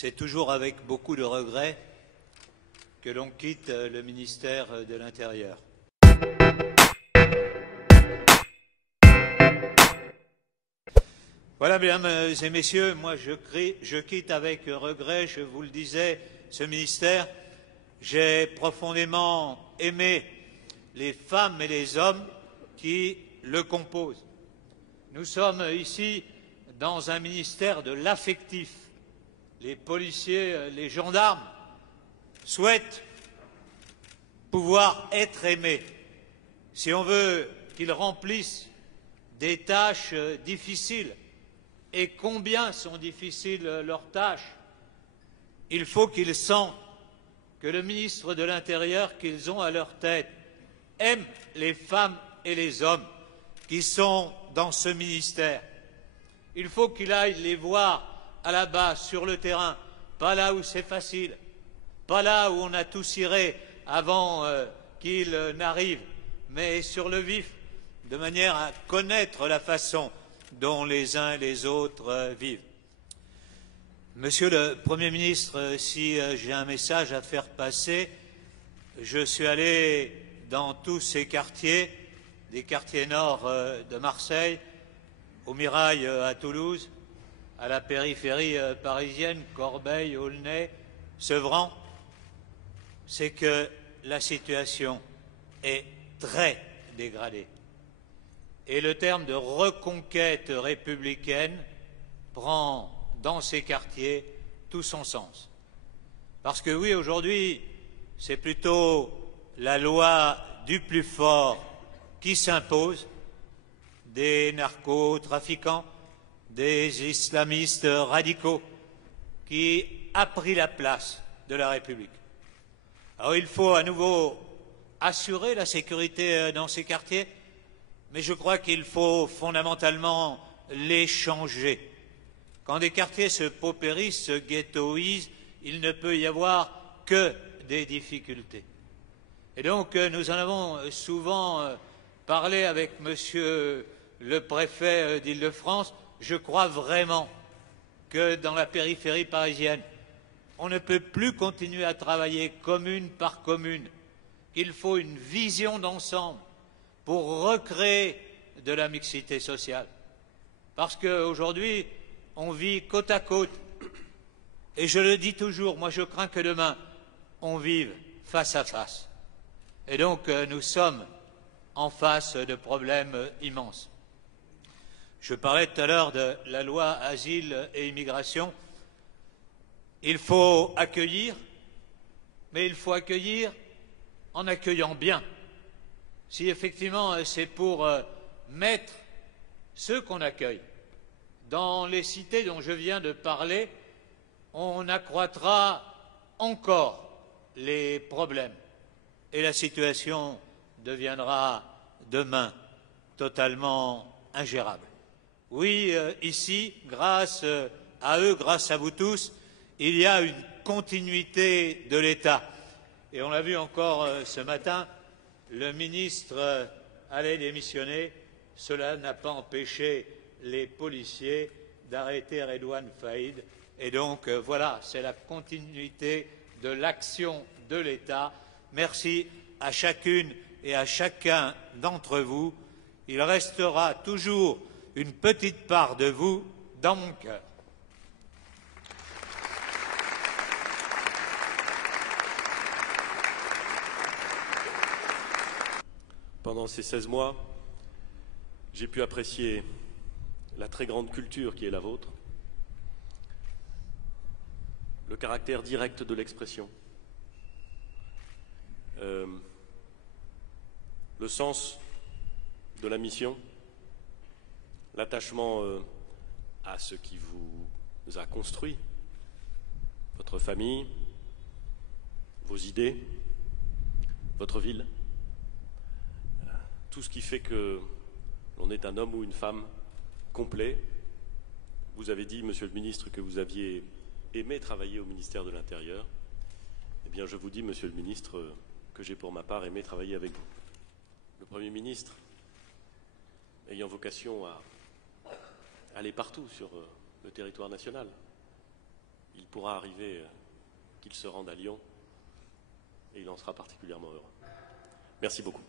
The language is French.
c'est toujours avec beaucoup de regrets que l'on quitte le ministère de l'Intérieur. Voilà, mesdames et messieurs, moi je quitte avec regret, je vous le disais, ce ministère. J'ai profondément aimé les femmes et les hommes qui le composent. Nous sommes ici dans un ministère de l'affectif. Les policiers, les gendarmes souhaitent pouvoir être aimés. Si on veut qu'ils remplissent des tâches difficiles, et combien sont difficiles leurs tâches, il faut qu'ils sentent que le ministre de l'Intérieur qu'ils ont à leur tête aime les femmes et les hommes qui sont dans ce ministère. Il faut qu'il aille les voir à la base, sur le terrain, pas là où c'est facile, pas là où on a tout ciré avant qu'il n'arrive, mais sur le vif, de manière à connaître la façon dont les uns et les autres vivent. Monsieur le Premier ministre, si j'ai un message à faire passer, je suis allé dans tous ces quartiers, des quartiers nord de Marseille, au Mirail à Toulouse, à la périphérie parisienne, Corbeil, Aulnay, Sevran, c'est que la situation est très dégradée. Et le terme de reconquête républicaine prend dans ces quartiers tout son sens. Parce que oui, aujourd'hui, c'est plutôt la loi du plus fort qui s'impose, des narcotrafiquants, des islamistes radicaux, qui a pris la place de la République. Alors il faut à nouveau assurer la sécurité dans ces quartiers, mais je crois qu'il faut fondamentalement les changer. Quand des quartiers se paupérisent, se ghettoisent, il ne peut y avoir que des difficultés. Et donc nous en avons souvent parlé avec Monsieur le préfet d'Île-de-France. Je crois vraiment que dans la périphérie parisienne, on ne peut plus continuer à travailler commune par commune, qu'il faut une vision d'ensemble pour recréer de la mixité sociale. Parce qu'aujourd'hui, on vit côte à côte. Et je le dis toujours, moi je crains que demain, on vive face à face. Et donc nous sommes en face de problèmes immenses. Je parlais tout à l'heure de la loi Asile et Immigration. Il faut accueillir, mais il faut accueillir en accueillant bien. Si effectivement c'est pour mettre ceux qu'on accueille dans les cités dont je viens de parler, on accroîtra encore les problèmes et la situation deviendra demain totalement ingérable. Oui, ici, grâce à eux, grâce à vous tous, il y a une continuité de l'État. Et on l'a vu encore ce matin, le ministre allait démissionner. Cela n'a pas empêché les policiers d'arrêter Redouane Faïd. Et donc, voilà, c'est la continuité de l'action de l'État. Merci à chacune et à chacun d'entre vous. Il restera toujours une petite part de vous dans mon cœur. Pendant ces 16 mois, j'ai pu apprécier la très grande culture qui est la vôtre, le caractère direct de l'expression, le sens de la mission, l'attachement à ce qui vous a construit, votre famille, vos idées, votre ville, tout ce qui fait que l'on est un homme ou une femme complet. Vous avez dit, Monsieur le Ministre, que vous aviez aimé travailler au ministère de l'Intérieur. Eh bien, je vous dis, Monsieur le Ministre, que j'ai pour ma part aimé travailler avec vous. Le Premier ministre, ayant vocation à aller partout sur le territoire national, il pose pourra arriver qu'il se rende à Lyon et il en sera particulièrement heureux. Merci beaucoup.